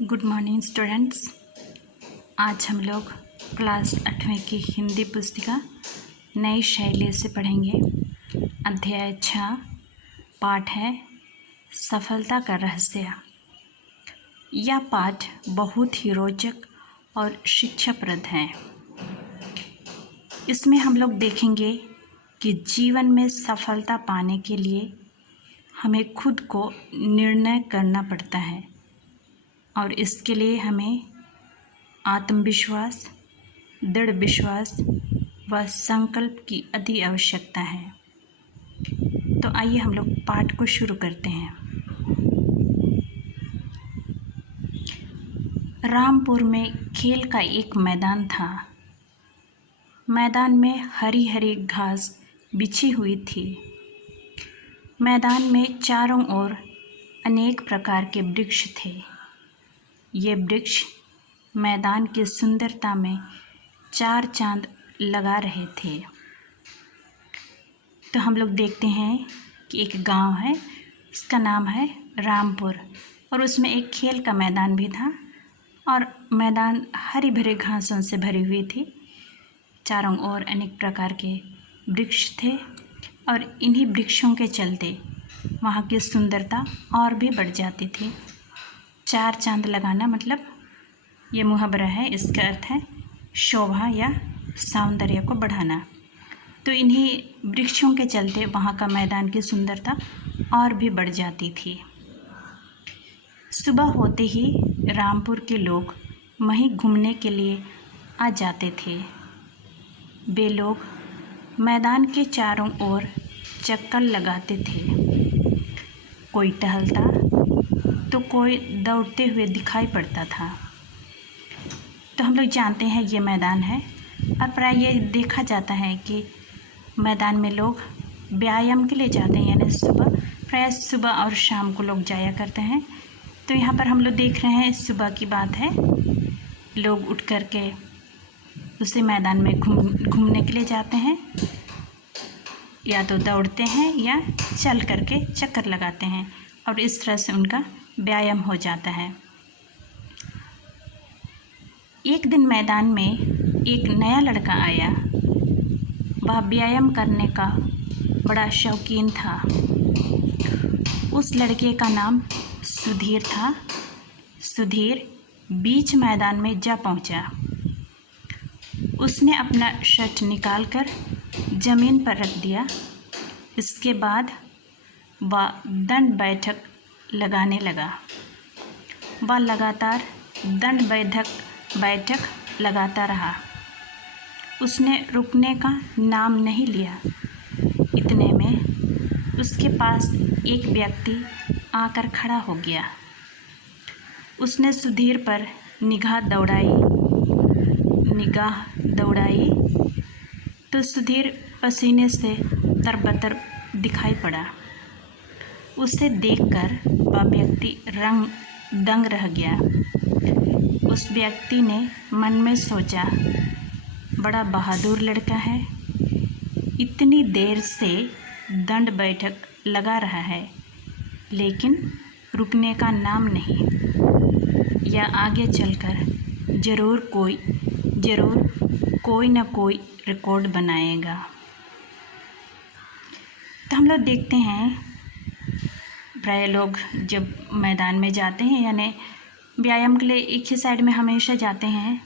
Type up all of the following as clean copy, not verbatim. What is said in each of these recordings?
Good morning students. आज हम लोग क्लास 8वीं की हिंदी पुस्तिका नई शैली से पढ़ेंगे। अध्याय 6 पाठ है सफलता का रहस्य। यह पाठ बहुत ही रोचक और शिक्षाप्रद है। इसमें हम लोग देखेंगे कि जीवन में सफलता पाने के लिए हमें खुद को निर्णय करना पड़ता है और इसके लिए हमें आत्मविश्वास, दृढ़ विश्वास व संकल्प की अति आवश्यकता है। तो आइए हम लोग पाठ को शुरू करते हैं। रामपुर में खेल का एक मैदान था। मैदान में हरी हरी घास बिछी हुई थी। मैदान में चारों ओर अनेक प्रकार के वृक्ष थे। ये वृक्ष मैदान की सुंदरता में चार चांद लगा रहे थे। तो हम लोग देखते हैं कि एक गांव है, इसका नाम है रामपुर, और उसमें एक खेल का मैदान भी था और मैदान हरी भरी घासों से भरी हुई थी। चारों ओर अनेक प्रकार के वृक्ष थे और इन्हीं वृक्षों के चलते वहाँ की सुंदरता और भी बढ़ जाती थी। चार चांद लगाना मतलब ये मुहावरा है, इसका अर्थ है शोभा या सौंदर्य को बढ़ाना। तो इन्हीं वृक्षों के चलते वहाँ का मैदान की सुंदरता और भी बढ़ जाती थी। सुबह होते ही रामपुर के लोग वहीं घूमने के लिए आ जाते थे। वे लोग मैदान के चारों ओर चक्कर लगाते थे। कोई टहलता तो कोई दौड़ते हुए दिखाई पड़ता था। तो हम लोग जानते हैं ये मैदान है और प्राय ये देखा जाता है कि मैदान में लोग व्यायाम के लिए जाते हैं, यानी प्राय सुबह और शाम को लोग जाया करते हैं। तो यहाँ पर हम लोग देख रहे हैं सुबह की बात है, लोग उठ कर के उसी मैदान में घूमने के लिए जाते हैं, या तो दौड़ते हैं या चल करके चक्कर लगाते हैं और इस तरह से उनका व्यायाम हो जाता है। एक दिन मैदान में एक नया लड़का आया। वह व्यायाम करने का बड़ा शौकीन था। उस लड़के का नाम सुधीर था। सुधीर बीच मैदान में जा पहुंचा। उसने अपना शर्ट निकालकर ज़मीन पर रख दिया। इसके बाद वह दंड बैठक लगाने लगा। वह लगातार दंड बैठक लगाता रहा। उसने रुकने का नाम नहीं लिया। इतने में उसके पास एक व्यक्ति आकर खड़ा हो गया। उसने सुधीर पर निगाह दौड़ाई तो सुधीर पसीने से तरबतर दिखाई पड़ा। उसे देखकर वह व्यक्ति दंग रह गया। उस व्यक्ति ने मन में सोचा, बड़ा बहादुर लड़का है, इतनी देर से दंड बैठक लगा रहा है लेकिन रुकने का नाम नहीं। यह आगे चलकर ज़रूर कोई न कोई रिकॉर्ड बनाएगा। तो हम लोग देखते हैं प्राय लोग जब मैदान में जाते हैं, यानी व्यायाम के लिए एक ही साइड में हमेशा जाते हैं,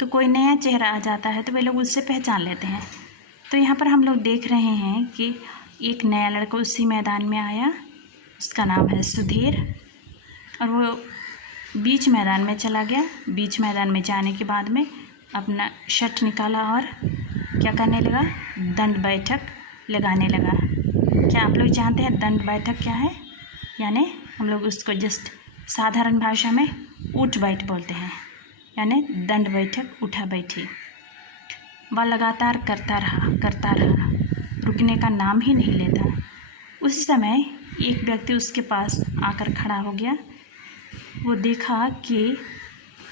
तो कोई नया चेहरा आ जाता है तो वे लोग उससे पहचान लेते हैं। तो यहाँ पर हम लोग देख रहे हैं कि एक नया लड़का उसी मैदान में आया। उसका नाम है सुधीर और वो बीच मैदान में चला गया। बीच मैदान में जाने के बाद में अपना शर्ट निकाला और क्या करने लगा, दंड बैठक लगाने लगा। क्या आप लोग जानते हैं दंड बैठक क्या है? यानी हम लोग उसको जस्ट साधारण भाषा में उठ बैठ बोलते हैं, यानी दंड बैठक, उठा बैठी। वह लगातार करता रहा, रुकने का नाम ही नहीं लेता। उस समय एक व्यक्ति उसके पास आकर खड़ा हो गया। वो देखा कि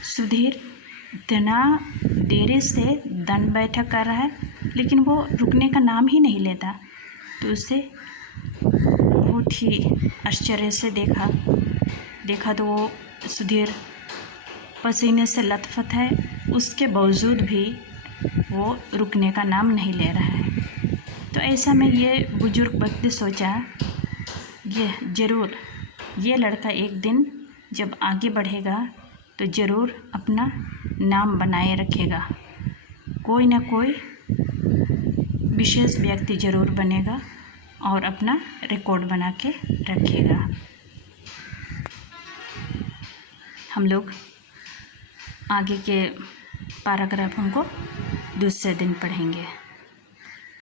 सुधीर इतना देर से दंड बैठक कर रहा है लेकिन वो रुकने का नाम ही नहीं लेता। तो उसे बहुत ही आश्चर्य से देखा तो वो सुधीर पसीने से लथपथ है, उसके बावजूद भी वो रुकने का नाम नहीं ले रहा है। तो ऐसा में ये बुजुर्ग व्यक्ति सोचा, ये ज़रूर ये लड़का एक दिन जब आगे बढ़ेगा तो ज़रूर अपना नाम बनाए रखेगा, कोई ना कोई विशेष व्यक्ति ज़रूर बनेगा और अपना रिकॉर्ड बना के रखेगा। हम लोग आगे के पैराग्राफों को दूसरे दिन पढ़ेंगे।